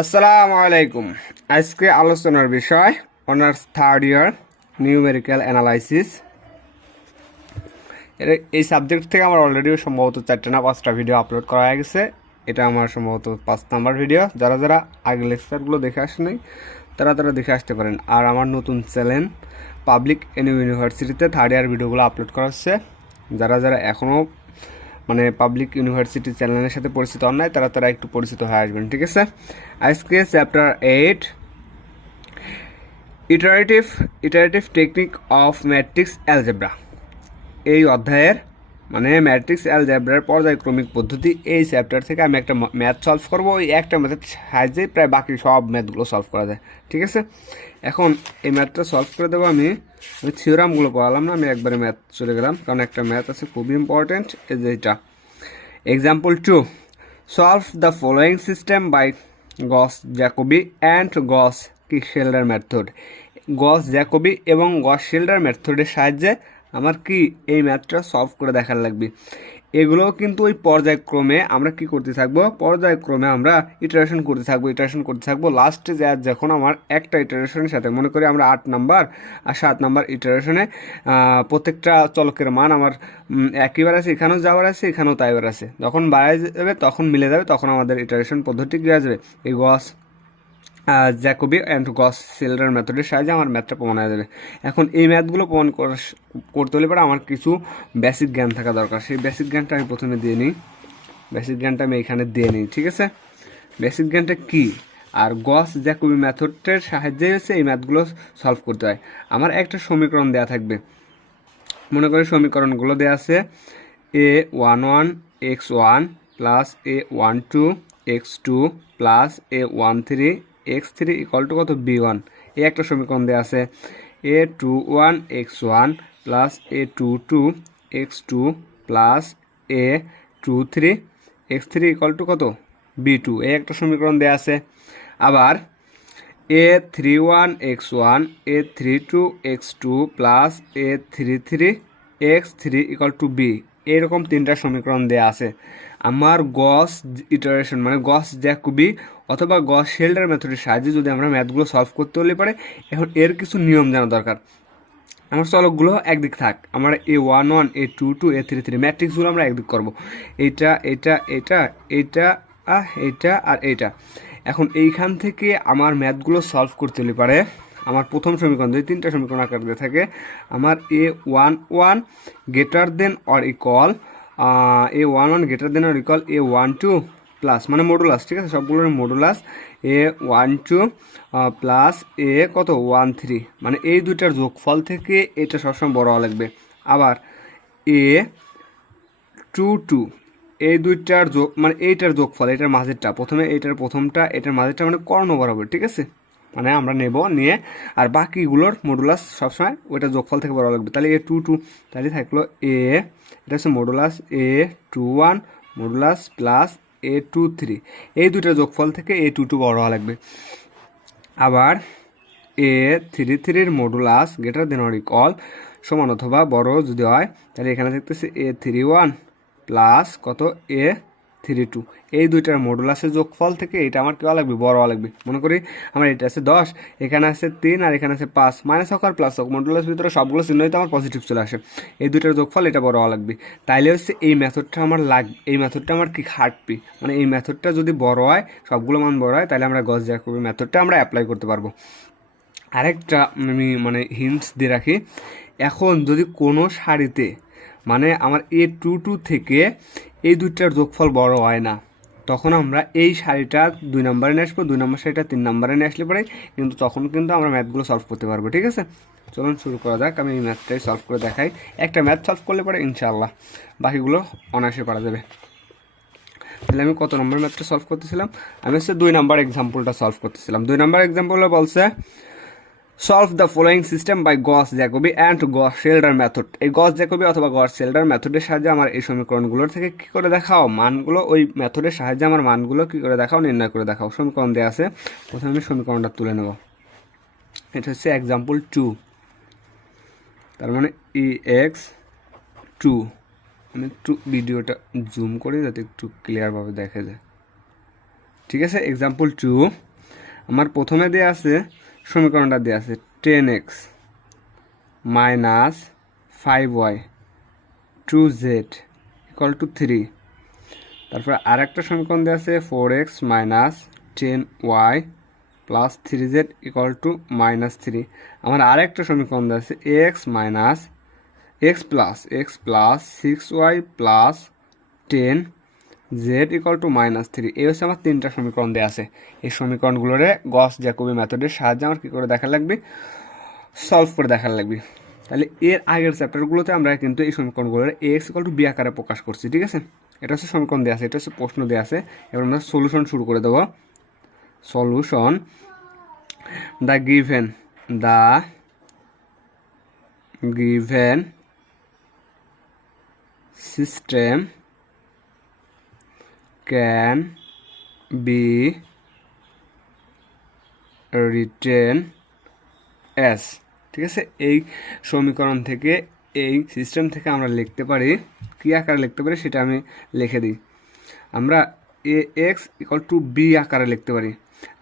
আসসালামু আলাইকুম। আজকে আলোচনার বিষয় honours third year numerical analysis. এই সাবজেক্ট থেকে আমার অলরেডি সম্ভবত 4টা না 5টা ভিডিও আপলোড করা হয়ে গেছে। এটা আমার সম্ভবত 5 নাম্বার ভিডিও। যারা যারা আগে লেকচারগুলো দেখে আসেনি তারা দেখে আসতে পারেন। আর আমার নতুন চ্যানেল পাবলিক ইউনিভার্সিটিতে থার্ড ইয়ার ভিডিওগুলো আপলোড করা হচ্ছে। যারা যারা এখনও পাবলিক ইউনিভার্সিটি চ্যানেলের সাথে পরিচিত হন নাই তারা একটু পরিচিত হয়ে আসবেন, ঠিক আছে। আজকে chapter 8 iterative technique of matrix algebra. এই অধ্যায়ের ম্যাট্রিক্স অ্যালজেব্রার পর্যায়ক্রমিক পদ্ধতি, এই চ্যাপ্টার থেকে আমি একটা ম্যাথ সলভ করব। ওই একটা ম্যাথের সাহায্যে প্রায় বাকি সব ম্যাথগুলো সলভ করা যায়, ঠিক আছে। এখন এই ম্যাথটা সলভ করে দেবো। আমি থিওরামগুলো পড়ালাম না, আমি একবারে ম্যাথ চলে গেলাম, কারণ একটা ম্যাথ আছে খুবই ইম্পর্টেন্ট। এই যে এটা example 2, solve the following system by Gauss Jacobi and Gauss Seidel method. Gauss Jacobi এবং গস শিল্ডার মেথডের সাহায্যে আমার এই ম্যাথটা সলভ করে দেখার লাগবে। এগুলো কিন্তু ওই পর্যায়ক্রমে আমরা কি করতে থাকবো, পর্যায়ক্রমে আমরা ইটারেশন করতে থাকবো। লাস্টে যখন আমার একটা ইটারেশনের সাথে মনে করি আমরা 8 নাম্বার আর 7 নাম্বার ইটারেশনে প্রত্যেকটা চলকের মান আমার একইবার আছে, এখানেও যাওয়ার আছে, এখানেও তাইবার আছে, যখন বাড়াই যাবে তখন মিলে যাবে, তখন আমাদের ইটারেশন পদ্ধতি কি আসবে, এই গস জ্যাকোবি অ্যান্ড গস শিল্ডার মেথডের সাহায্যে আমার ম্যাথটা প্রমাণ হয়ে যাবে। এখন এই ম্যাথগুলো প্রমাণ করতে হলে পরে আমার কিছু বেসিক জ্ঞান থাকা দরকার। সেই বেসিক জ্ঞানটা আমি প্রথমে দিয়ে নিই। এখানে দিয়ে নিই, ঠিক আছে। বেসিক জ্ঞানটা কি, আর গস জ্যাকোবি মেথডের সাহায্যে হচ্ছে এই ম্যাথগুলো সলভ করতে হয়। আমার একটা সমীকরণ দেওয়া থাকবে, মনে করি সমীকরণগুলো দেওয়া আছে a11 x1 plus a12 x2 plus a13 x3 equal to কত b1। এই একটা সমীকরণ দেওয়া আছে a21 x1 plus a22 x2 plus a23 x3 equal to কত b2। এই একটা সমীকরণ দেওয়া আছে। আবার a31 x1 a32 x2 plus a33 x3 equal to B. এইরকম 3টা সমীকরণ দেওয়া আছে। আমার গস ইটারেশন গস জ্যাকোবি অথবা গস শিল্ডার মেথডের সাহায্যে যদি আমরা ম্যাথগুলো সলভ করতে হলে পারে, এখন এর কিছু নিয়ম জানা দরকার। আমার চলকগুলো একদিক থাক, আমরা a11 a22 a33 ম্যাট্রিক্সগুলো আমরা একদিক করব, এইটা এটা এটা এইটা এইটা আর এইটা। এখন এইখান থেকে আমার ম্যাথগুলো সলভ করতে হলে পারে আমার প্রথম সমীকরণ যদি 3টা সমীকরণ আকার দিয়ে থাকে, আমার a11 greater than or equal a12 plus modulus, ঠিক আছে, সবগুলোর মডুলাস a12 প্লাস a কত 13, এই দুইটার যোগফল থেকে এটা সবসময় বড় হওয়া লাগবে। আবার a22 এই দুইটার যোগ এইটার যোগফল, এটার মাঝেরটা, প্রথমে এইটার প্রথমটা এটার মাঝেরটা কর্ণ বরাবর, ঠিক আছে, আমরা নেব নিয়ে আর বাকিগুলোর মডুলাস সবসময় ওইটা যোগফল থেকে বড় লাগবে। তাহলে a22 তাহলে থাকলো এটা হচ্ছে modulus a21 modulus plus a23, এই দুইটার যোগফল থেকে a22 বড় হওয়া লাগবে। আবার a33 modulus greater than or equal সমান অথবা বড় যদি হয়, তাহলে এখানে দেখতেছি a31 প্লাস কত a32, এই দুইটার মডুলাসের যোগফল থেকে এটা আমার কেউ লাগবে বড় লাগবে। মনে করি আমার এটা আছে 10, এখানে আছে 3 আর এখানে আছে 5, মাইনাস হোক আর প্লাস হোক, মডুলাস ভিতরে সবগুলো চিহ্ন হইতে আমার পজিটিভ চলে আসে। এই দুইটার যোগফল এটা বড় লাগবে। তাইলে হচ্ছে এই মেথডটা আমার এই মেথডটা আমার কি খাটবে, এই মেথডটা যদি বড় হয়, সবগুলো মান বড় হয়, তাহলে আমরা গস জ্যাকোবি মেথডটা আমরা অ্যাপ্লাই করতে পারবো। আরেকটা আমি হিন্টস দিয়ে রাখি, এখন যদি কোনো সারিতে আমার a22 থেকে এই দুইটার যোগফল বড় হয় না, তখন আমরা এই সারিটা 2 নম্বরে নিয়ে আসবো, 2 নম্বর সারিটা 3 নম্বরে নিয়ে আসলে পরে কিন্তু তখন কিন্তু আমরা ম্যাথগুলো সলভ করতে পারবো, ঠিক আছে। চলুন শুরু করা যাক। আমি এই ম্যাথটাই সলভ করে দেখাই। একটা ম্যাথ সলভ করলে পরে ইনশাআল্লাহ বাকিগুলো অনায়াসে পারা যাবে। তাহলে আমি কত নম্বর ম্যাথটা সলভ করতেছিলাম, আমি হচ্ছে 2 নম্বর এক্সাম্পলটা সলভ করতেছিলাম। 2 নম্বর এক্সাম্পলে বলছে solve the following system by Gauss Jacobi and Gauss Seidel method. এই গস জ্যাকোবি অথবা গস শিল্ডার মেথডের সাহায্যে আমার এই সমীকরণগুলোর থেকে কি করে দেখাও মানগুলো, ওই মেথডের সাহায্যে আমার মানগুলো কি করে দেখাও, নির্ণয় করে দেখাও। সমীকরণ দেওয়া আছে, প্রথমে আমি সমীকরণটা তুলে নেব। এটা হচ্ছে এক্সাম্পল 2, তার ex2। আমি একটু ভিডিওটা জুম করি যাতে একটু ক্লিয়ারভাবে দেখা যায়। ঠিক আছে। এক্সাম্পল 2, আমার প্রথমে দেওয়া আছে সমীকরণটা দেওয়া আছে 10x minus 5y 2z equal to 3। তারপর আর একটা সমীকরণ দেওয়া আছে 4x minus 10y plus 3z equal to -3। আমার আর একটা সমীকরণ দেওয়া আছে x plus 6y plus 10z equal to -3। এই হচ্ছে আমার তিনটা সমীকরণ দেওয়া আছে। এই সমীকরণগুলোরে গস জ্যাকোবি মেথডের সাহায্যে আমার কী করে দেখা লাগবে, সলভ করে দেখা লাগবে। তাহলে এর আগের চ্যাপ্টারগুলোতে আমরা কিন্তু এই সমীকরণগুলোর এক্স ইকুয়াল টু বি আকারে প্রকাশ করছি। ঠিক আছে, এটা হচ্ছে সমীকরণ দেওয়া আছে, এটা হচ্ছে প্রশ্ন দেওয়া আছে। এবার আমরা সলিউশন শুরু করে দেবো। Solution, the given system can be written as. ঠিক আছে, এই সমীকরণ থেকে, এই সিস্টেম থেকে আমরা লিখতে পারি, কী আকারে লিখতে পারি সেটা আমি লিখে দিই। আমরা এ এক্স ইকুয়াল টু বি আকারে লিখতে পারি।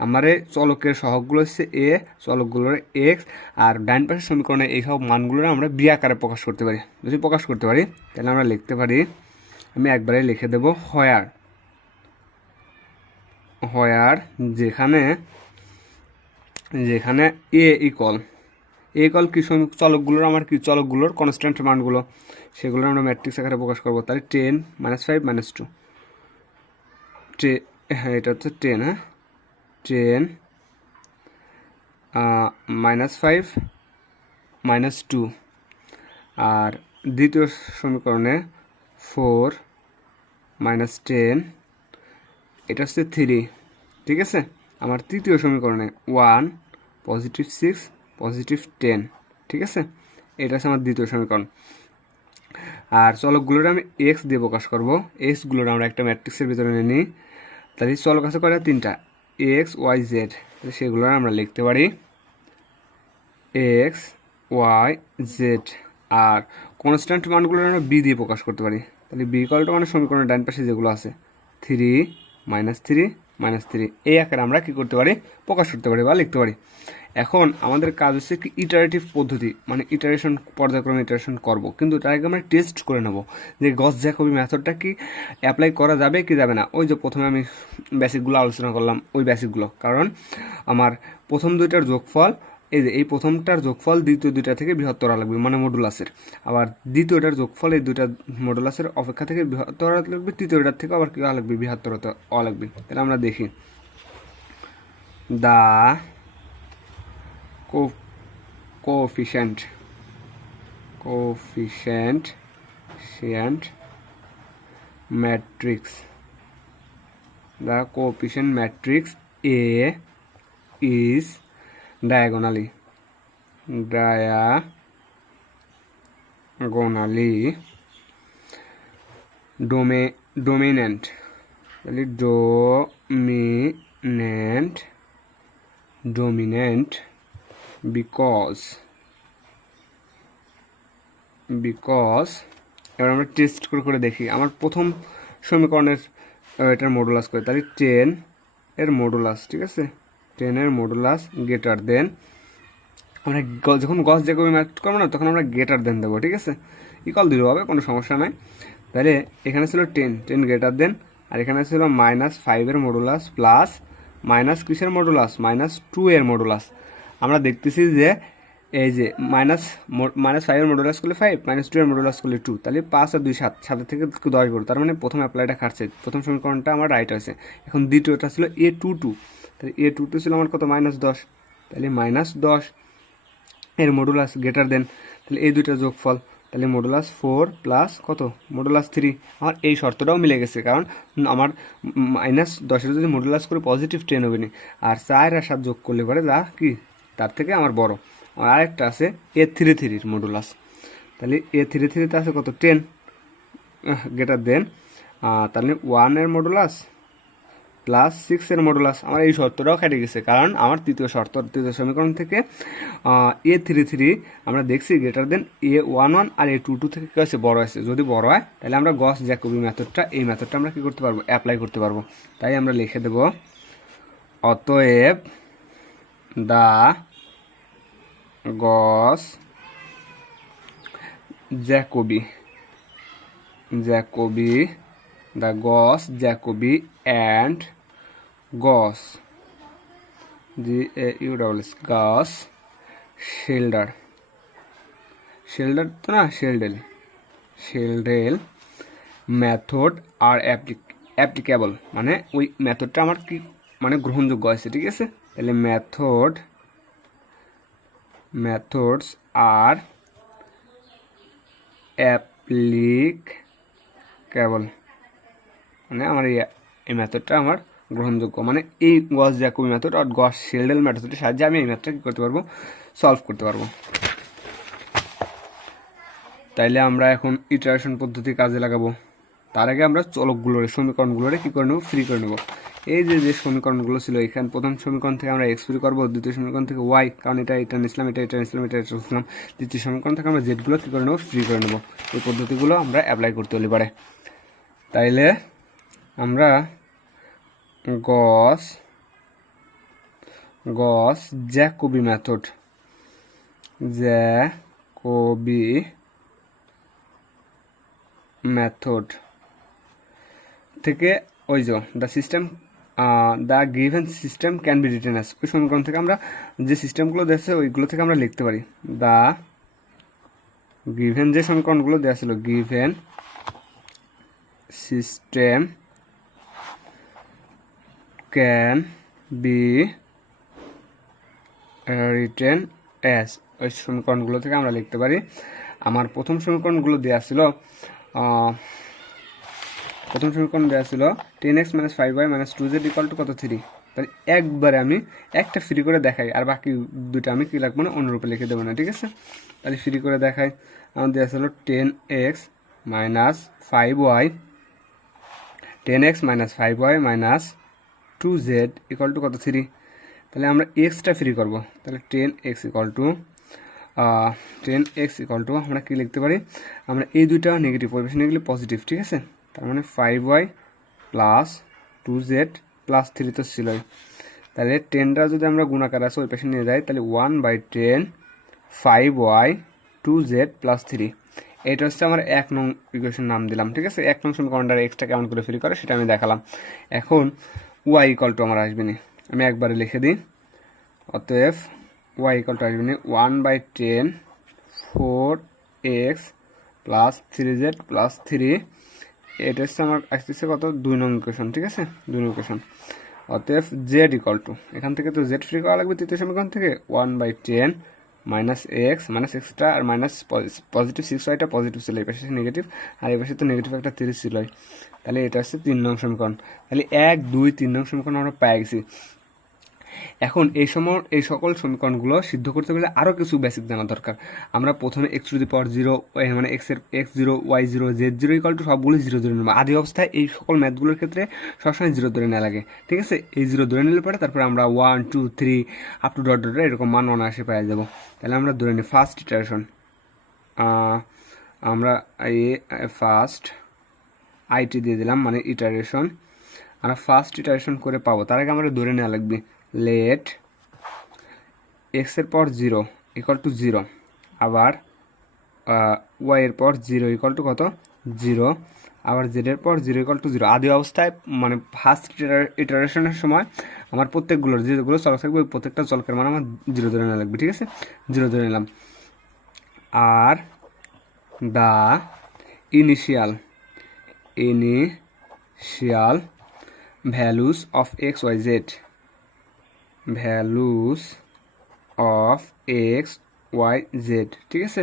আমার এই চলকের সহগগুলো হচ্ছে এ, চলকগুলোর এক্স, আর ডাইন পাশের সমীকরণে এই সব মানগুলো আমরা বি আকারে প্রকাশ করতে পারি। যদি প্রকাশ করতে পারি তাহলে আমরা লিখতে পারি, আমি একবারে লিখে দেব হোয়ার যেখানে এ ইকুয়াল কি চলকগুলোর, আমার কি চলকগুলোর কনস্ট্যান্ট মানগুলো, সেগুলো আমরা ম্যাট্রিক্স আকারে প্রকাশ করবো। তাহলে 10 -5 -2, হ্যাঁ এটা হচ্ছে 10, হ্যাঁ 10 -5 -2, আর দ্বিতীয় সমীকরণে 4 -10, এটা হচ্ছে 3। ঠিক আছে, আমার তৃতীয় সমীকরণে 1 +6 +10। ঠিক আছে, এটা হচ্ছে আমার দ্বিতীয় সমীকরণ। আর চলকগুলোর আমি এক্স দিয়ে প্রকাশ করবো। এক্সগুলোর আমরা একটা ম্যাট্রিক্সের ভিতরে নিই। তাহলে চলক আছে কয়টা, তিনটা, এক্স ওয়াই জেড। সেগুলো আমরা লিখতে পারি এক্স ওয়াই জেড। আর কনস্ট্যান্ট মানগুলো আমরা বি দিয়ে প্রকাশ করতে পারি। তাহলে বি ইকুয়াল টু মানে সমীকরণের ডান পাশে যেগুলো আছে 3 -3 -3, এই আকারে আমরা কী করতে পারি, প্রকাশ করতে পারি বা লিখতে পারি। এখন আমাদের কাজ হচ্ছে কি ইটারেটিভ পদ্ধতি, মানে ইটারেশন, পর্যায়ক্রমে ইটারেশন করব, কিন্তু তার আগে আমরা টেস্ট করে নেব যে গস জ্যাকোবি মেথডটা কি অ্যাপ্লাই করা যাবে কি যাবে না। ওই যে প্রথমে আমি বেসিকগুলো আলোচনা করলাম, ওই বেসিকগুলো, কারণ আমার প্রথম দুইটার যোগফল, এই যে এই প্রথমটার যোগফল দ্বিতীয় দুইটা থেকে বৃহত্তর লাগবে, মানে মডুলাসের। আবার দ্বিতীয়টার যোগফল এই দুইটা মডুলাসের অপেক্ষা থেকে বৃহত্তর লাগবে, তৃতীয়টার থেকে আবার কী লাগবে, বৃহত্তর লাগবে। তাহলে আমরা দেখি, দা coefficient matrix, the coefficient matrix A is diagonally dominant because এবার আমরা টেস্ট করে দেখি। আমার প্রথম সমীকরণের এটার মডুলাস করে, তাহলে 10 এর মডুলাস, ঠিক আছে, 10 এর মডুলাস গ্রেটার দেন, আমরা যখন গস জ্যাকোবি ম্যাথড করবো না তখন আমরা গ্রেটার দেন দেবো। ঠিক আছে, ইকুয়াল দিলেও হবে, কোনো সমস্যা নাই। তাহলে এখানে ছিল 10 গ্রেটার দেন, আর এখানে ছিল -5 এর মডুলাস প্লাস মাইনাস কিসের মডুলাস, -2 এর মডুলাস। আমরা দেখতেছি যে এই যে -5 এর মডুলাস করলে 5, -2 এর মডুলাস করলে 2, তাহলে 5 আর 2 7, 7 থেকে 10 বড়, তার মানে প্রথম অ্যাপ্লাইটা খাটছে, প্রথম সমীকরণটা আমার রাইট হয়েছে। এখন দ্বিতীয়টা ছিল A22, তাহলে A22 ছিল আমার কত, -10, তাহলে -10 এর মডুলাস গ্রেটার দেন, তাহলে এই দুইটা যোগফল, তাহলে মডুলাস 4 প্লাস কত, মডুলাস 3। আমার এই শর্তটাও মিলে গেছে, কারণ আমার -10 যদি মডুলাস করে +10 হবে না, আর 4 আর 7 যোগ করলে পরে যা কি তার থেকে আমার বড়। আর আরেকটা আছে A33 মডুলাস, তাহলে A33 আছে কত, 10 গ্রেটার দেন, তাহলে 1 এর মডুলাস প্লাস 6 এর মডুলাস। আমার এই শর্তটাও কেটে গেছে, কারণ আমার তৃতীয় সমীকরণ থেকে A33 আমরা দেখছি গ্রেটার দেন A11 আর A22 থেকে কী আছে, বড় আছে। যদি বড় হয় তাহলে আমরা গস জ্যাকোবি মেথডটা, এই মেথডটা আমরা কী করতে পারবো, অ্যাপ্লাই করতে পারবো। তাই আমরা লিখে দেবো অতএব দা গস Jacobi the Gauss Jacobi and Gauss Gauss Schilder তো না Scheldel মেথড আর অ্যাপ্লিকেবল, মানে ওই মেথডটা আমার কি মানে গ্রহণযোগ্য আছে, ঠিক আছে। তাহলে মেথডস আর অ্যাপ্লিকেবল, মানে আমার এই মেথডটা আমার গ্রহণযোগ্য, মানে এই গস জ্যাকোবি মেথড আর গস শিল্ডেল মেথডের সাহায্যে আমি এই মেথডটা কী করতে পারবো, সলভ করতে পারবো। তাইলে আমরা এখন ইটারেশন পদ্ধতি কাজে লাগাবো। তার আগে আমরা চলকগুলোর সমীকরণগুলোরে কী করে নেবো, ফ্রি করে নেবো। এই যে সমীকরণগুলো ছিল, এখানে প্রথম সমীকরণ থেকে আমরা এক্স ফ্রি করবো, দ্বিতীয় সমীকরণ থেকে ওয়াই, কারণ এটা নিয়েছিলাম, এটা নিয়েছিলাম, এটা নিয়েছিলাম। তৃতীয় সমীকরণ থেকে আমরা জেডগুলো কী করে নেবো, ফ্রি করে নেবো। এই পদ্ধতিগুলো আমরা অ্যাপ্লাই করতে হলে পারে। তাইলে আমরা গস জ্যাকোবি মেথড থেকে ওই the given system can be written as, ওই সমীকরণ থেকে আমরা যে সিস্টেমগুলো দিয়েছে ওইগুলো থেকে আমরা লিখতে পারি। দ্য গিভেন যে সমীকরণগুলো দেওয়া ছিল, given system can be written as, ওই সমীকরণগুলো থেকে আমরা লিখতে পারি। আমার প্রথম সমীকরণগুলো দেওয়া ছিল, 10x - 5y - 2z = কত, 3। তাহলে একবারে আমি একটা ফ্রি করে দেখাই, আর বাকি দুটো আমি কি লাগবো না, অনুরূপে লিখে দেবো না, ঠিক আছে। তাহলে ফ্রি করে দেখাই। আমার দেওয়া ছিল 10x - 5y - 2z = কত, 3। তাহলে আমরা এক্সটা ফ্রি করব। তাহলে 10x আমরা কি লিখতে পারি, আমরা এই দুইটা নেগেটিভ, ওই পাশে নেগেটিভ পজিটিভ, ঠিক আছে। তার মানে 5y + 2z + 3 তো ছিলই। তাহলে 10টা যদি আমরা গুণাকার আছে ওই পাশে নিয়ে যাই, তাহলে 1/10 5y 2z + 3। এটা হচ্ছে আমার 1 নং ইকুয়েশন নাম দিলাম, ঠিক আছে। 1 নং সমীকরণটার এক্সটা কেমন করে ফ্রি করে সেটা আমি দেখালাম। এখন y আমার আসবে না, আমি একবারে লিখে দিই। অতএব y আসবে না 1/10 4x + 3z + 3। এটা হচ্ছে আমার আসতেছে কত, 2 নং ইকুয়েশন, ঠিক আছে, 2 নং ইকুয়েশন। অতএব z এখান থেকে তো z ফ্রি করা লাগবে তৃতীয় সমীকরণ থেকে, 1/10 - x এক্সট্রা আর মাইনাস পজিটিভ 6yটা পজিটিভ ছিল, এই পাশে নেগেটিভ, আর এই পাশে তো নেগেটিভ একটা 3 ছিল। তাহলে এটা হচ্ছে 3 নং সমীকরণ। তাহলে 1 2 3 নং সমীকরণ আমরা পেয়ে গেছি। এখন এই সকল সমীকরণগুলো সিদ্ধ করতে গেলে আরও কিছু বেসিক জানা দরকার। আমরা প্রথমে x⁴, মানে x0 y0 z0 = সবগুলো 0 ধরে নেব। আদি অবস্থায় এই সকল ম্যাথগুলোর ক্ষেত্রে সবসময় 0 ধরে নেওয়া লাগে, ঠিক আছে। এই 0 ধরে নিলে পরে তারপরে আমরা 1 2 3 আপ টু ডট এরকম মান অনায়াসে পেয়ে যাব। তাহলে আমরা ধরে নিই ফার্স্ট ইটারেশন, আমরা ফার্স্ট আইটি দিয়ে দিলাম, মানে ইটারেশন। আমরা ফার্স্ট ইটারেশন করে পাবো, তার আগে আমরা ধরে নেওয়া লাগবে লেট x⁴ 0 আবার y⁴ কত, 0, আবার z⁴ 0 আদি অবস্থায়, মানে ফার্স্ট ইটারেশনের সময় আমার প্রত্যেকগুলোর যেগুলো চলক থাকবে ওই প্রত্যেকটা চলকের মানে আমার 0 ধরে নেওয়া লাগবে, ঠিক আছে। 0 ধরে নিলাম। Are the initial values of x y z ঠিক আছে,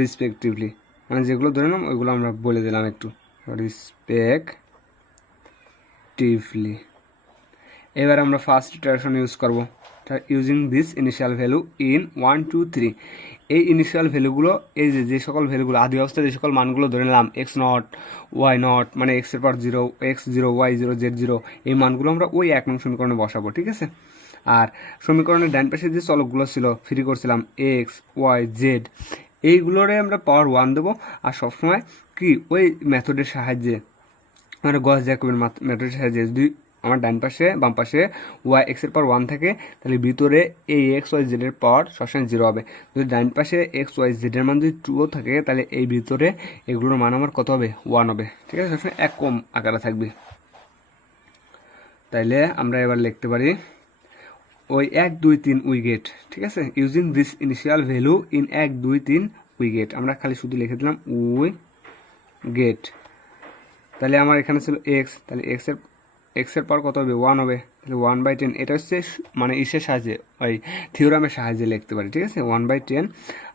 রেসপেক্টিভলি, মানে যেগুলো ধরে নিলাম ওইগুলো আমরা বলে দিলাম একটু রেসপেক্টিভলি। এবার আমরা ফার্স্ট ইটারেশন ইউজ করব, using this initial value in 1 2 3। এই ইনিশিয়াল ভ্যালুগুলো, এই যে সকল ভ্যালুগুলো আদি অবস্থায় যে সকল মানগুলো ধরে নিলাম x0 y0, মানে x⁴ 0 x0 y0 z0, এই মানগুলো আমরা ওই 1 নং সমীকরণে বসাবো, ঠিক আছে। আর সমীকরণের ডান পাশে যে চলকগুলো ছিল ফ্রি করছিলাম x y z, এইগুলোরে আমরা পাওয়ার 1 দেবো। আর সবসময় কি ওই মেথডের সাহায্যে, মানে গস জ্যাকোবির মেথডের সাহায্যে যদি আমার ডান পাশে বাম পাশে ওয়াই এক্সের পাওয়ার 1 থাকে, তাহলে ভিতরে এই এক্স ওয়াই জেডের পাওয়ার সবসময় 0 হবে। যদি ডান পাশে এক্স ওয়াই জেডের মান যদি 2 থাকে, তাহলে এই ভিতরে এগুলোর মান আমার কত হবে? 1 হবে। ঠিক আছে, সবসময় এক কম আকারে থাকবে। তাইলে আমরা এবার লিখতে পারি ওই 1 2 3 উই গেট। ঠিক আছে, using this initial value in 1 2 3 we get, আমরা খালি শুধু লিখে দিলাম উই গেট। তাহলে আমার এখানে ছিল এক্স, তাহলে এক্সের পাওয়ার কত হবে? 1 হবে। তাহলে 1/10, এটা হচ্ছে মানে ইসের সাহায্যে, ওই থিওরামের সাহায্যে লিখতে পারি। ঠিক আছে, 1/10।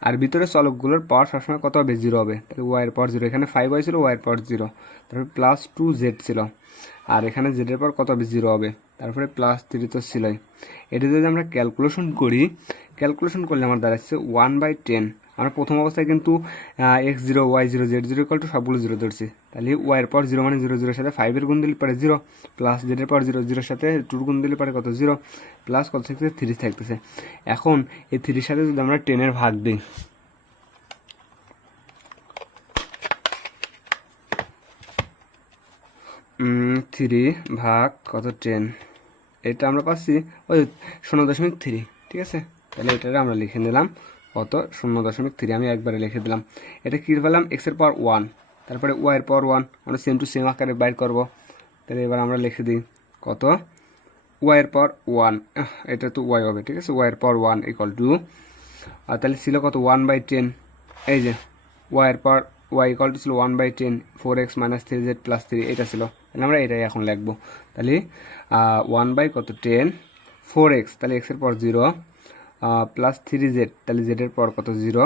আর ভিতরে চলকগুলোর পাওয়ার সবসময় কত হবে? 0 হবে। তাহলে ওয়াইয়ের পাওয়ার 0, এখানে 5y ছিল, ওয়াইয়ের পাওয়ার 0, তারপরে +2z ছিল, আর এখানে জেডের পাওয়ার কত হবে? 0 হবে। তারপরে +3 তো ছিলই। এটা যদি আমরা ক্যালকুলেশন করি, ক্যালকুলেশন করলে আমার দাঁড়াচ্ছে 1/10। আমরা প্রথম অবস্থায় কিন্তু x0 y0 z0 সবগুলো 0 ধরছি। তাহলে ওয়াইয়ের পাওয়ার 0 মানে 0, 0 সাথে 5-এর গুণ দিলে পারে 0, প্লাস জেডের পাওয়ার 0, 0 সাথে 2 গুণ দিলে পারে কত? 0, প্লাস কত থাকতেছে? 3 থাকতেছে। এখন এই 3-এর সাথে যদি আমরা 10-এর ভাগ দিই, থ্রি ভাগ কত? 10, এটা আমরা পাচ্ছি ওই 0.3। ঠিক আছে, তাহলে এটা আমরা লিখে নিলাম কত? 0.3। আমি একবারে লিখে দিলাম। এটা কী পেলাম? এক্সের পাওয়ার 1, তারপরে ওয়াইয়ের পাওয়ার 1, আমরা সেম টু সেম আকারে বাইর করব। তাহলে এবার আমরা লিখে দিই কত? ওয়াইয়ের পাওয়ার 1, এটা তো ওয়াই হবে। ঠিক আছে, ওয়াইয়ের পাওয়ার 1 = আর তাহলে ছিল কত? 1/10। এই যে ওয়াইয়ের পাওয়ার ওয়াই ছিল 1/10, 4x - 3z + 3, এটা ছিল। তাহলে আমরা এটাই এখন লিখবো। তাহলে 1/10 4x, তাহলে এক্সের পাওয়ার 0, প্লাস 3z, তাহলে জেডের পাওয়ার কত? 0,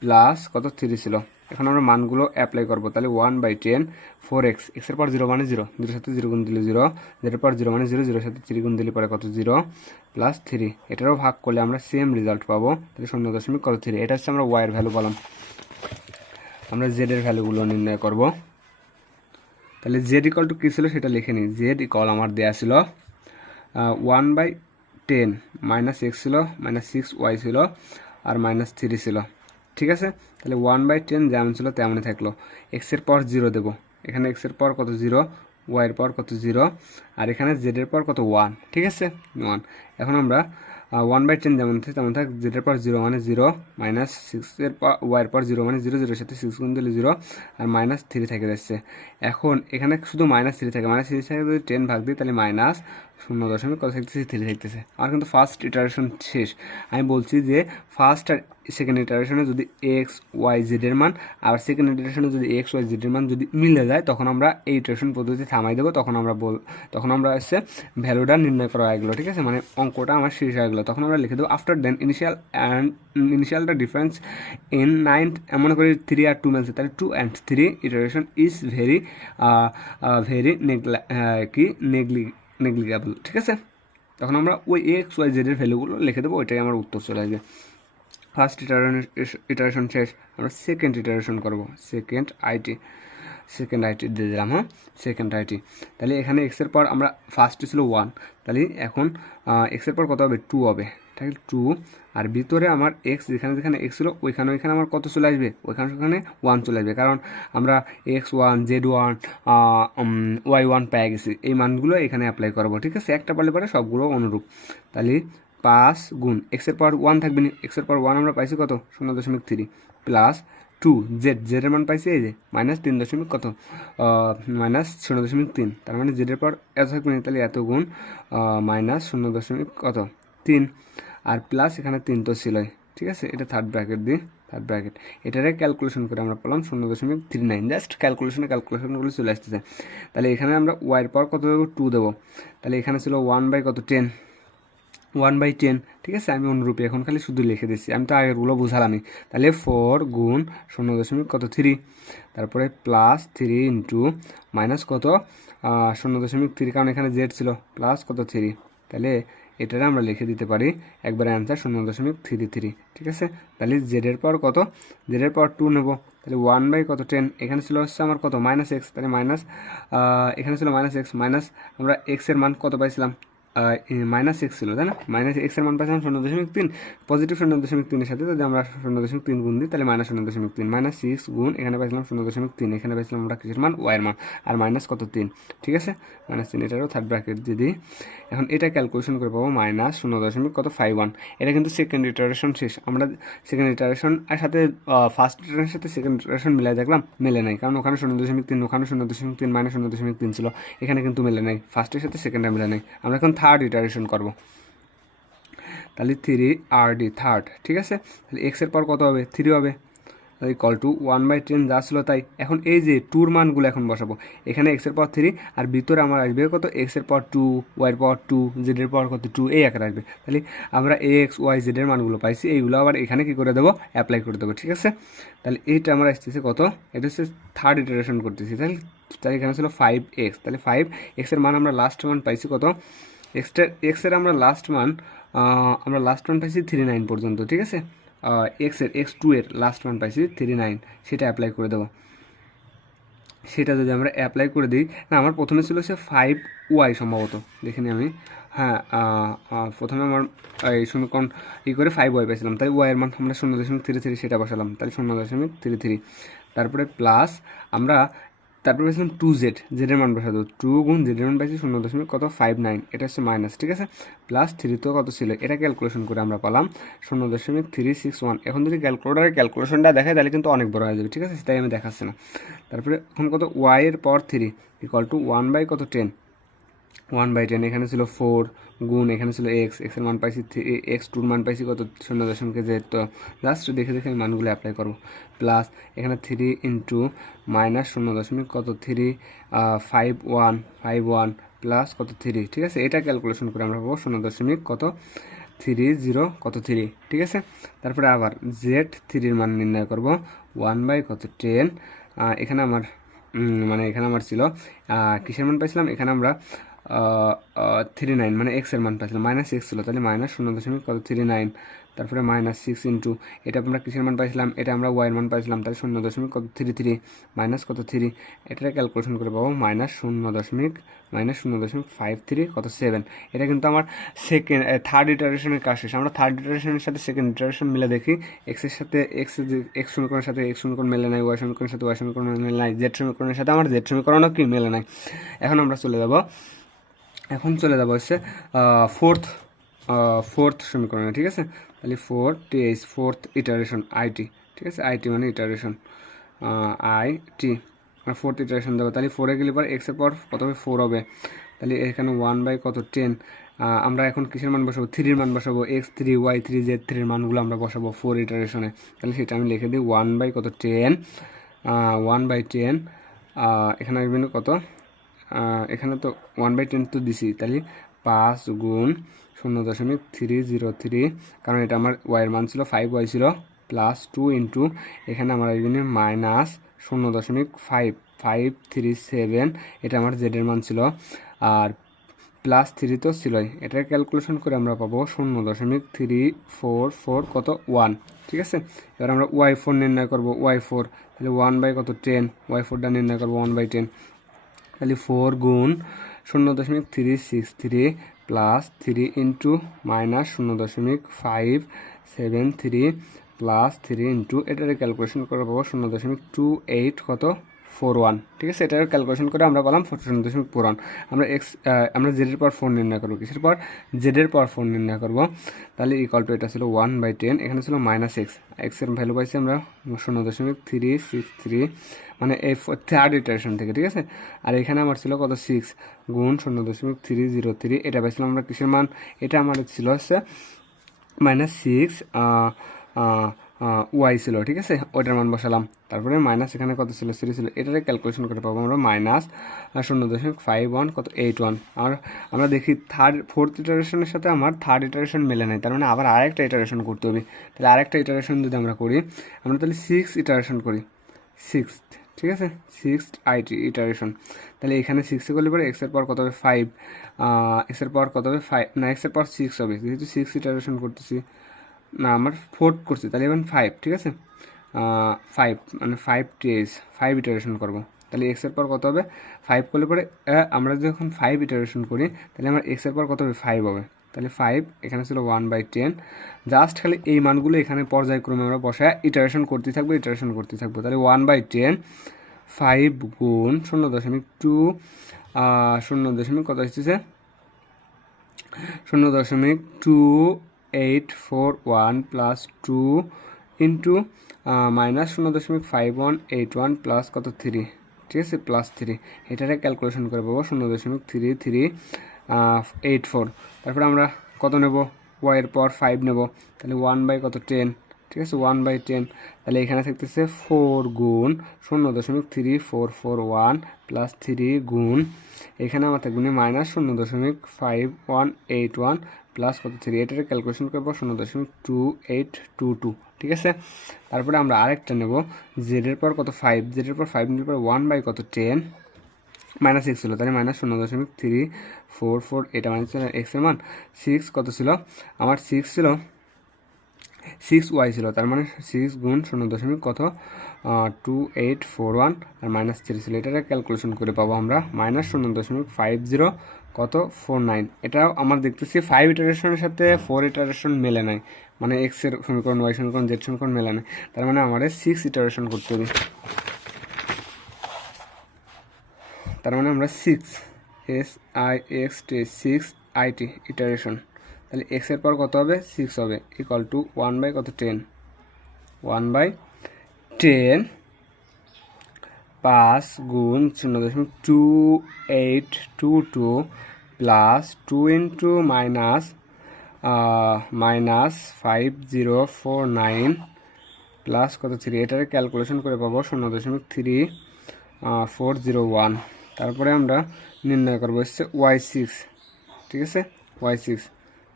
প্লাস কত? 3 ছিল। এখন আমরা মানগুলো অ্যাপ্লাই করবো। তাহলে 1/10 4x, এক্সের পাওয়ার 0 মানে 0, 0 সাথে 0 গুণ দিলে 0, জেডের পাওয়ার 0 মানে 0, 0 সাথে 3 গুণ দিলে পরে কত? 0, প্লাস 3। এটারও ভাগ করলে আমরা সেম রেজাল্ট পাবো। তাহলে 0.3। এটা হচ্ছে আমরা ওয়াইয়ের ভ্যালু বললাম। আমরা জেডের ভ্যালুগুলো নির্ণয় করব। তাহলে জেড = কী ছিল সেটা লিখে নিই। জেড আমার দেওয়া ছিল 1/10 -x ছিল, -6y ছিল, আর -3 ছিল। ঠিক আছে, তাহলে 1/10 যেমন ছিল তেমনই থাকলো। এক্সের পাওয়ার 0 দেবো, এখানে এক্সের পাওয়ার কত? 0, ওয়াইয়ের পাওয়ার কত? 0, আর এখানে জেডের পাওয়ার কত? 1। ঠিক আছে, 1। এখন আমরা 1/10 যেমন থাকে তেমন থাক, জেডের পাওয়ার 0 মানে 0, -6-এর ওয়াইয়ের পাওয়ার 0 মানে 0, 0 সাথে 6 গুণ দিলে 0, আর -3 থেকে যাচ্ছে। এখন এখানে শুধু -3 থাকে, -3 থেকে যদি 10 ভাগ দিই তাহলে -0. কত থাকতেছে? 3 থাকতেছে। আর কিন্তু ফার্স্ট ইটারেশন শেষ। আমি বলছি যে ফার্স্ট আর সেকেন্ড ইটারেশনে যদি এক্স ওয়াই জেডের মান আর সেকেন্ড ইটারেশনে যদি এক্স ওয়াই জেডের মান যদি মিলে যায়, তখন আমরা এই ইটারেশন পদ্ধতি থামাই দেবো। তখন আমরা হচ্ছে ভ্যালুটা নির্ণয় করা হয়ে গেলো। ঠিক আছে, মানে অঙ্কটা আমার শেষ হয়ে গেলো। তখন আমরা লিখে দেবো আফটার দেন ইনিশিয়ালটা ডিফারেন্স ইন 9, মনে করি 3 আর 2 মিলছে, তাহলে 2 and 3 iteration is very negligible. ঠিক আছে, তখন আমরা ওই এক্স ওয়াই জেডের ভ্যালুগুলো লিখে দেবো, ওইটাই আমার উত্তর চলে আসবে। ফার্স্ট ইটারেশন শেষ, আমরা সেকেন্ড ইটারেশন করবো। সেকেন্ড আইটি দিয়ে দিলাম। হ্যাঁ, সেকেন্ড আইটি। তাহলে এখানে এক্সের পর আমরা ফার্স্টে ছিল 1, তাহলে এখন এক্সের পর কত হবে? 2 হবে। তাহলে 2, আর ভিতরে আমার এক্স যেখানে এক্স ছিল ওইখানে আমার কত চলে আসবে? ওইখানে 1 চলে আসবে, কারণ আমরা x1 z1 y1 পেয়ে গেছি। এই মানগুলো এখানে অ্যাপ্লাই করবো। ঠিক আছে, একটা পারলে পরে সবগুলো অনুরূপ। তাহলে 5 গুণ এক্সের পাওয়ার 1 থাকবে না, এক্সের পাওয়ার 1 আমরা পাইছি কত? 0.3, প্লাস 2 জেডের মান পাইছি এই যে -3 কত? -0.3, তার মানে জেডের পাওয়ার এত থাকবে না, তাহলে এত গুণ -0. কত? 3, আর প্লাস এখানে 3 তো ছিলই। ঠিক আছে, এটা থার্ড ব্র্যাকেট দিই, থার্ড ব্র্যাকেট। এটারে ক্যালকুলেশন করে আমরা পেলাম 0.39। জাস্ট ক্যালকুলেশনগুলো চলে আসতেছে। তাহলে এখানে আমরা ওয়াইয়ের পাওয়ার কত দেবো? 2 দেবো। তাহলে এখানে ছিল 1/10, 1/10। ঠিক আছে, আমি অনুরূপে এখন খালি শুধু লিখে দিচ্ছি, আমি তো আগেরগুলো বুঝালামই। তাহলে 4 গুণ 0.3, তারপরে প্লাস 3 ইন্টু মাইনাস কত? 0.3, কারণ এখানে জেড ছিল, প্লাস কত? 3। তাহলে এটারে আমরা লিখে দিতে পারি একবারে অ্যান্সার 0.33। ঠিক আছে, তাহলে জেডের পাওয়ার কত? জেডের পাওয়ার 2 নেব। তাহলে 1/10, এখানে ছিল হচ্ছে আমার কত? -x, তাহলে মাইনাস, এখানে ছিল -x, মাইনাস আমরা এক্সের মান কত পাইছিলাম? -x ছিল, তাই না? -x এর মান পাইছিলাম 0.3, পজিটিভ 0.3-এর সাথে যদি আমরা 0.3 গুণ দিই তাহলে -0.3, -6 গুণ এখানে পাইছিলাম 0.3, এখানে পাইছিলাম আমরা কিসের মান, y এর মান, আর মাইনাস কত 3, ঠিক আছে, -3, এটারও থার্ড ব্র্যাকেট দিয়ে দিই। এখন এটা ক্যালকুলেশন করে পাবো -0.51। এটা কিন্তু সেকেন্ড ইটারেশন শেষ। আমরা সেকেন্ড ইটারেশন আর সাথে ফার্স্ট ইটারেশনের সাথে সেকেন্ড ইটারেশন মিলাই দেখলাম, মেলে নাই, কারণ ওখানে 0.3, ওখানে 0.3 -0.3 ছিল, এখানে কিন্তু মেলে নাই, ফার্স্টের সাথে সেকেন্ডটা মেলে নাই। আমরা এখন থার্ড ইটারেশন করবো, তাহলে 3rd থার্ড, ঠিক আছে। তাহলে x এর পর কত হবে, 3 হবে, ইকুয়াল টু 1/10 যা ছিল তাই। এখন এই যে টুর মানগুলো এখন বসাবো, এখানে x এর পর 3, আর ভিতরে আমার আসবে কত, x এর পর 2, y এর পর 2, z এর পর কত 2, এই আকারে আসবে। তাহলে আমরা x, y, z এর মানগুলো পাইছি, এইগুলো আবার এখানে কি করে দেবো, অ্যাপ্লাই করে দেবো, ঠিক আছে। তাহলে এইটা আমরা আসতেছে কত, এটা হচ্ছে থার্ড ইটারেশন করতেছি, তাহলে এখানে ছিল 5x, তাহলে 5x এর মান আমরা লাস্ট মান পাইছি কত, x এর আমরা লাস্ট মান পাইছি 39 পর্যন্ত, ঠিক আছে। x2 এর লাস্ট মান পাইছি 39, সেটা অ্যাপ্লাই করে দেবো। সেটা যদি আমরা অ্যাপ্লাই করে দিই, না আমার প্রথমে ছিল সে 5y সম্ভবত, দেখিনি আমি, হ্যাঁ প্রথমে আমার এই সমীকরণ করে 5y পাইছিলাম, তাই y এর মান আমরা 0.33 সেটা বসালাম, তাহলে 0.33, তারপরে প্লাস আমরা তারপরে পেয়েছিলাম 2z, জেডের মান বসাতো, 2 গুণ জেডের মান পাইছি 0.59, এটা হচ্ছে মাইনাস, ঠিক আছে, প্লাস 3 তো কত ছিল, এটা ক্যালকুলেশন করে আমরা পেলাম 0.361। এখন যদি ক্যালকুলেশনটা দেখায় তাহলে কিন্তু অনেক বড় হয়ে যাবে, ঠিক আছে, তাই আমি দেখাচ্ছি না। তারপরে এখন কত, y এর পর 3 ইকুয়াল টু 1/10, 1/10, এখানে ছিল 4 গুণ এখানে ছিল x, এর মান পাইছি x2 মান পাইছি কত 0.z, তো জাস্ট দেখে দেখে আমি মানগুলো অ্যাপ্লাই করবো, প্লাস এখানে 3 ইন্টু মাইনাস 0.3 51 প্লাস কত 3, ঠিক আছে, এটা ক্যালকুলেশন করে আমরা পাবো 0.30 ঠিক আছে। তারপরে আবার z3 এর মান নির্ণয় করব 1/10, এখানে আমার এখানে আমার ছিল কিসের মান পাইছিলাম, এখানে আমরা 39 মানে x এর মান পাইছিলাম, -x ছিল, তাহলে -0.39, তারপরে -6 ইন্টু এটা আমরা কিসের মান পাইছিলাম, এটা আমরা y এর মান পাইছিলাম, তাহলে 0.33 মাইনাস কত 3, এটা ক্যালকুলেশন করে পাবো -0.53 কত 7। এটা কিন্তু আমার থার্ড ইটারেশনের কাজ শেষ। আমরা থার্ড ইটারেশনের সাথে সেকেন্ড ইটারেশন মিলে দেখি, x এর সাথে x সমীকরণের সাথে x সমীকরণ মেলে নাই, y সমীকরণের সাথে y সমীকরণ মেলে নাই, z সমীকরণের সাথে আমার z সমীকরণও কি মেলে নাই। এখন আমরা চলে যাব হচ্ছে ফোর্থ সমীকরণে, ঠিক আছে। তাহলে ফোর্থ ইটারেশন আইটি, ঠিক আছে, আইটি মানে ইটারেশন, আইটি ফোর্থ ইটারেশন দেবো। তাহলে 4-এ গেলে পর x এর পর কত হবে, 4 হবে, তাহলে এখানে 1/10, আমরা এখন কিসের মান বসাবো, 3-এর মান বসাবো, x3 y3 z3 এর মানগুলো আমরা বসাবো 4 ইটারেশনে। তাহলে সেটা আমি লিখে দিই 1/10, 1/10, এখানে আসবে কত, এখানে তো 1/10 তো দিছি, তাহলে 5 গুণ 0.303, কারণ এটা আমার y এর মান ছিল 5y ছিল, প্লাস 2 ইন্টু এখানে আমার আসবে -0.537, এটা আমার z এর মান ছিল, আর প্লাস 3 তো ছিলই, এটা ক্যালকুলেশন করে আমরা পাবো 0.344 কত 1, ঠিক আছে। এবার আমরা y4 নির্ণয় করবো, y4, তাহলে 1/10, y4টা নির্ণয় করবো 1/10, তাহলে 4 গুণ 0.363 প্লাস 3 ইন্টু -0.573 প্লাস 3 ইন্টু এটার ক্যালকুলেশন করে পাবো 0.28 কত 41, ঠিক আছে। এটার ক্যালকুলেশন করে আমরা পেলাম 0.41। আমরা জেডের পর 4 নির্ণয় করবো, কিসের পর, জেডের পর 4 নির্ণয় করবো, তাহলে ইকুয়াল টু এটা ছিল 1/10, এখানে ছিল -x, এর ভ্যালু পাইছি আমরা 0.363, মানে এই থার্ড ইটারেশন থেকে, ঠিক আছে। আর এখানে আমার ছিল কত 6 গুণ 0.303, এটা পাইছিলাম আমরা কিসের মান, এটা আমার ছিল হচ্ছে -6 ওয়াই ছিল, ঠিক আছে, ওইটার মান বসালাম, তারপরে মাইনাস এখানে কত ছিল 3 ছিল, এটারে ক্যালকুলেশন করে পাবো আমরা -0.51 কত 81। আর আমরা দেখি ফোর্থ ইটারেশনের সাথে আমার থার্ড ইটারেশন মেলে নাই, তার মানে আবার আরেকটা ইটারেশন করতে হবে। তাহলে আরেকটা ইটারেশন যদি আমরা করি, আমরা তাহলে 6 ইটারেশন করি, 6, ঠিক আছে, 6 আইটি ইটারেশন, তাহলে এখানে 6 করলে পরে এক্স এর পর কত হবে 5, এক্স এর পর কত হবে 5, না এক্স এর পর 6 হবে, যেহেতু 6 ইটারেশন করতেছি, না আমার 4 করছি, তাহলে এখন 5, ঠিক আছে, 5 মানে 5 ইটারেশন করবো, তাহলে এক্সের পর কত হবে 5 করলে পরে আমরা যখন 5 ইটারেশন করি তাহলে আমার এক্সের পর কত হবে 5 হবে। তাহলে 5 এখানে ছিল 1/10, জাস্ট খালি এই মানগুলো এখানে পর্যায়ক্রমে আমরা বসায় ইটারেশন করতে থাকবো তাহলে 1/10 5 গুণ 0.2 কত আসতেছে 0.2841 প্লাস 2 ইন্টু মাইনাস 0.5181 প্লাস কত 3, ঠিক আছে, প্লাস 3, এটারে ক্যালকুলেশন করে পাবো 0.3384। তারপরে আমরা কত নেব ওয়াইয়ের পর 5 নেব, তাহলে 1/10, ঠিক আছে, 1/10, তাহলে এখানে থাকতেছে 4 গুণ 0.3441 প্লাস 3 গুণ এখানে আমার থাকবে মাইনাস 0.5181 প্লাস কত 3, এটার ক্যালকুলেশন করবো 0.2822, ঠিক আছে। তারপরে আমরা আরেকটা নেব জেডের পর কত 5, জেডের পর 5 নিলে পর 1/10 মাইনাস 6 ছিল, তাহলে মাইনাস 0.344, এটা মাইনাস এক্স এর মান 6 কত ছিল আমার 6 ছিল 6y ছিল, তার মানে 6 গুণ 0.2841 আর মাইনাস 3 ছিল, এটাকে ক্যালকুলেশন করে পাবো আমরা মাইনাস 0.50 কত 49। এটাও আমার দেখতেছি 5 ইটারেশনের সাথে 4 ইটারেশন মেলে নাই, মানে এক্স এর সমীকরণ, ওয়াই সমীকরণ, জেড সমীকরণ মেলে নাই, তার মানে আমাদের 6 ইটারেশন করতে হবে। তার মানে আমরা 6 6 ইটারেশন, তাহলে এক্স এর পর কত হবে 6 হবে ইকুয়াল টু 1/10 1/10 5 গুণ 0.2822 প্লাস 2 ইন্টু মাইনাস 5049 প্লাস কত 3, এটার ক্যালকুলেশন করে পাবো 0.3401। তারপরে আমরা নির্ণয় করবো হচ্ছে y6, ঠিক আছে, y6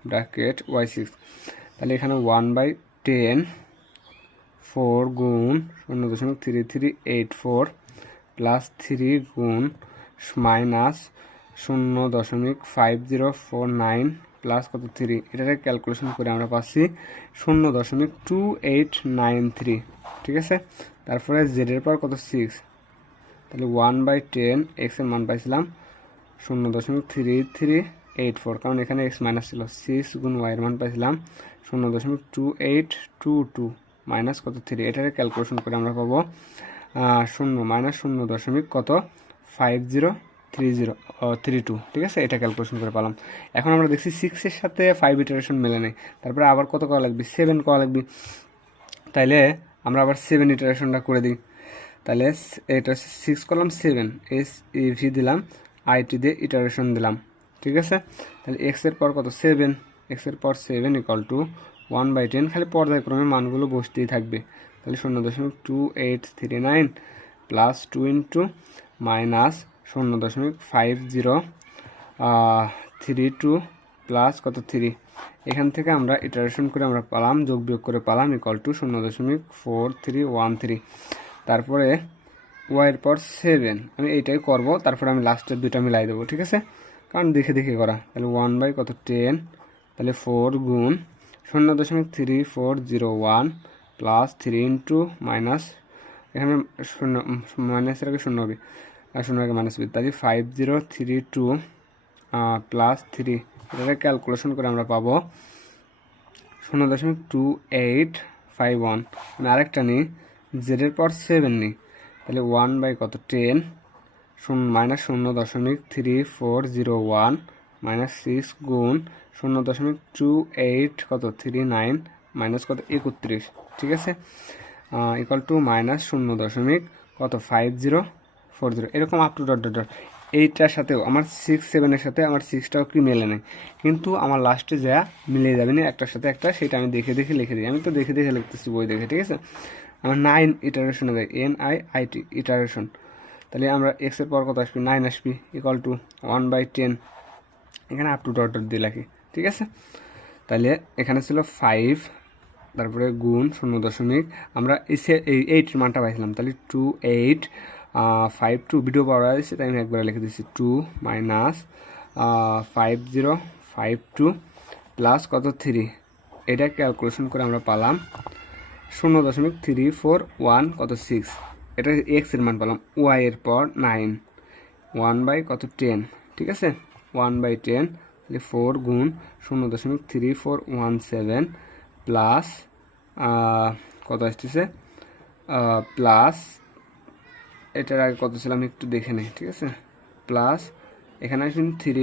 ব্র্যাকেট y6, তাহলে এখানে 1/10 4 গুণ 0.3384 প্লাস 3 গুণ মাইনাস 0.5049 প্লাস কত 3, এটাকে ক্যালকুলেশন করে আমরা পাচ্ছি 0.2893, ঠিক আছে। তারপরে জেডের পর কত 6, তাহলে 1/10 এক্স এর মান পাইছিলাম 0.3384, কারণ এখানে এক্স মাইনাস ছিল, 6 গুণ ওয়াই এর মান পাইছিলাম 0.2822 মাইনাস কত 3, এটাকে ক্যালকুলেশন করে আমরা পাবো 0-50.5032, ঠিক আছে, এটা ক্যালকুলেশন করে পেলাম। এখন আমরা দেখছি 6 এর সাথে 5 ইটারেশন মেলে নেই, তারপরে আবার কত করা লাগবে 7 করা লাগবে, তাইলে আমরা আবার 7 ইটারেশনটা করে দিই। তাহলে এটা 6 করলাম 7 এস ভি দিলাম, আইটি দিয়ে ইটারেশন দিলাম, ঠিক আছে। তাহলে এক্স এর পর কত 7, এক্স এর পর 7 ইকুয়াল টু 1/10, খালি পর্যায়ক্রমে মানগুলো বসতেই থাকবে, তাহলে 0.2839 প্লাস 2 ইন্টু মাইনাস 0.5032 প্লাস কত 3, এখান থেকে আমরা ইটারেশন করে আমরা পেলাম, যোগ বিয়োগ করে পেলাম ইকুয়াল টু 0.4313। তারপরে ওয়াইয়ের পর 7 আমি এইটাই করব, তারপরে আমি লাস্টের দুইটা মিলাই দেবো, ঠিক আছে, কারণ দেখে দেখে করা। তাহলে 1/10, তাহলে 4 গুণ 0.3401 প্লাস 3 ইন্টু মাইনাস, এখানে শূন্য মাইনাসের আগে শূন্য হবে আর শূন্য আগে মাইনাস হবে, তাহলে 5032 প্লাস 3, এটাকে ক্যালকুলেশন করে আমরা পাবো 0.2851। আমি আরেকটা নিই, জেডের পর 7 নিই, তাহলে 1/10 মাইনাস 0.3401 মাইনাস 6 গুণ 0.2839 মাইনাস কত 31, ঠিক আছে, ইকুয়াল টু মাইনাস 0.5040, এরকম up to dot dot dot. এইটার সাথেও আমার 6-7 এর সাথে আমার 6টাও কি মেলে নেই, কিন্তু আমার লাস্টে যা মিলে যাবে না একটার সাথে একটা, সেটা আমি দেখে দেখে লিখে দিই, আমি তো দেখে দেখে লিখতেছি বই দেখে, ঠিক আছে। আমার 9 ইটারেশনে দেয়, NIIT ইটারেশন, তাহলে আমরা এক্স এর পর কত আসবে 9 আসবি ইকুয়াল টু 1/10, এখানে আপ টু ডট ডট দিয়ে রাখি, ঠিক আছে। তাহলে এখানে ছিল 5, তারপরে গুণ 0. আমরা এই 8 মানটা পাইছিলাম, তাহলে 2852 ভিডিও পাওয়া যাচ্ছে, তাই আমি একবারে লিখে দিচ্ছি 2 মাইনাস 5052 প্লাস কত 3, এটা ক্যালকুলেশন করে আমরা পালাম 0.341 কত 6, এটা এক্স এর মান পেলাম, ওয়াই এর পর 9, 1/10, ঠিক আছে 1/10, তাহলে 4 গুণ 0.3417 প্লাস কত আসতেছে প্লাস এটার আগে কত ছিল আমি একটু দেখে নিই, ঠিক আছে প্লাস এখানে আসুন 3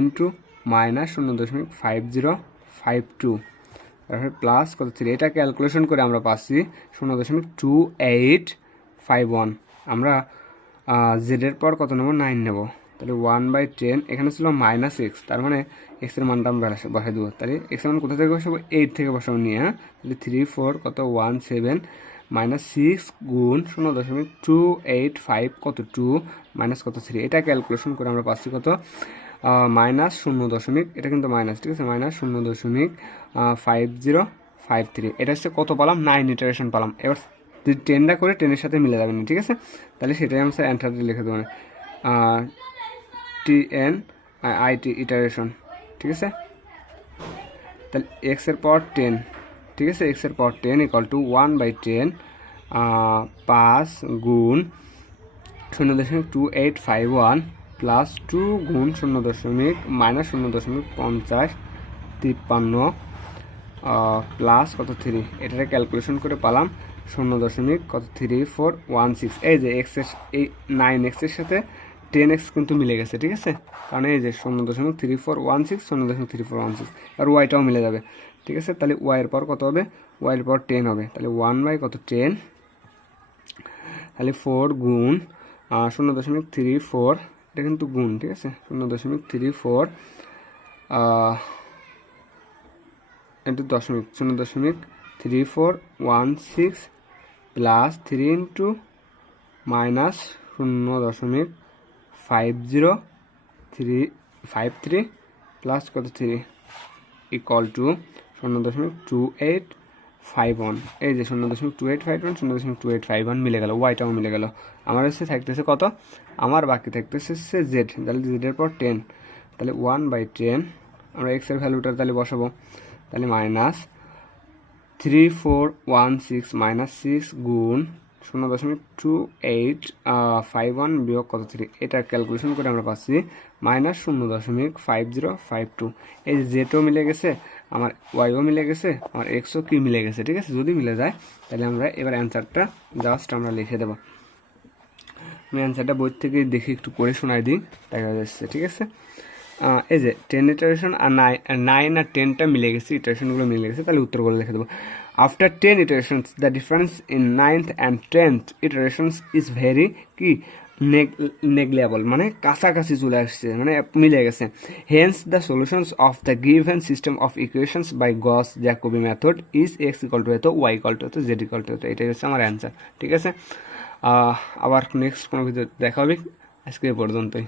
ইন্টু মাইনাস 0.5052, তারপরে প্লাস কত 3, এটা ক্যালকুলেশন করে আমরা পাচ্ছি 0.2851। আমরা জেডের পর কত নেব 9 নেব, তাহলে 1/10, এখানে ছিল মাইনাস এক্স, তার মানে এক্সের মানটা আমরা বসাই দেবো। তাহলে এক্সের মান কোথা থেকে বসাবো 8 থেকে বসাবো নিয়ে, হ্যাঁ তাহলে 3 4 কত 17 মাইনাস 6 গুণ 0.285 কত 2 মাইনাস কত 3, এটা ক্যালকুলেশন করে আমরা পাচ্ছি কত মাইনাস 0. এটা কিন্তু মাইনাস, ঠিক আছে মাইনাস 0.5053, এটা হচ্ছে কত পেলাম 9 ইটারেশন পেলাম। এবার যদি 10টা করে 10-এর সাথে মিলে যাবে না, ঠিক আছে তাহলে সেটাই আমরা অ্যান্সারটি লিখে দেবো TN IT ইটারেশন, ঠিক আছে তাহলে এক্স এর পাওয়ার 10, ঠিক আছে এক্স এর পাওয়ার 10 ইকুয়াল টু 1/10 5 গুণ 0.2851 প্লাস 2 গুণ 0 মাইনাস 0.5053 প্লাস কত 3, এটাকে ক্যালকুলেশন করে পালাম 0.3416। এই যে এক্সের এই 9x-এর সাথে 10x কিন্তু মিলে গেছে, ঠিক আছে কারণ এই যে 0.3416 0.3416, আর ওয়াইটাও মিলে যাবে, ঠিক আছে তাহলে ওয়াইয়ের পর কত হবে, ওয়াইয়ের পর 10 হবে, তাহলে 1/10, তাহলে 4 গুণ 0.34, এটা কিন্তু গুণ, ঠিক আছে 0.34 ইন্টু দশমিক 0.3416 প্লাস 3 ইন্টু মাইনাস 0.5053 প্লাস কত 3 ইকুয়াল টু 0.2851। এই যে 0.2851 0.2851 মিলে গেল, ওয়াইটাও মিলে গেল। আমার হচ্ছে থাকতেছে কত, আমার বাকি থাকতেছে জেড, তাহলে জেডের পর 10, তাহলে 1/10 আমরা এক্স এর ভ্যালুটা তাহলে বসাবো, তাহলে মাইনাস 3416 মাইনাস 6 গুণ 0.2851 বিয়োগ কত 3, এটা ক্যালকুলেশন করে আমরা পাচ্ছি মাইনাস 0.5052। এই যে জেডও মিলে গেছে, আমার ওয়াইও মিলে গেছে, আমার এক্সও কি মিলে গেছে, ঠিক আছে যদি মিলে যায় তাহলে আমরা এবার অ্যান্সারটা জাস্ট আমরা লিখে দেবো। আমি অ্যান্সারটা বই থেকে দেখে একটু করে শোনাই দিই, দেখা যাচ্ছে, ঠিক আছে এই যে 10 ইটারেশন আর 9 আর 10টা মিলে গেছে, ইটারেশনগুলো মিলে গেছে, তাহলে উত্তরগুলো লিখে দেবো। After 10 iterations the difference in 9th and 10th iterations is very কি নেগলিয়েবল, মানে কাছাকাছি চলে আসছে, মানে মিলে গেছে। Hence the solutions of the given system of equations by Gauss Jacobi method is x equal to এত, ওয়াই ইকুয়াল টু এত, জেড ইকুয়াল টু এত, এটাই হচ্ছে আমার অ্যান্সার, ঠিক আছে আবার নেক্সট কোনো ভিডিও দেখা হবে, আজকে এ পর্যন্তই।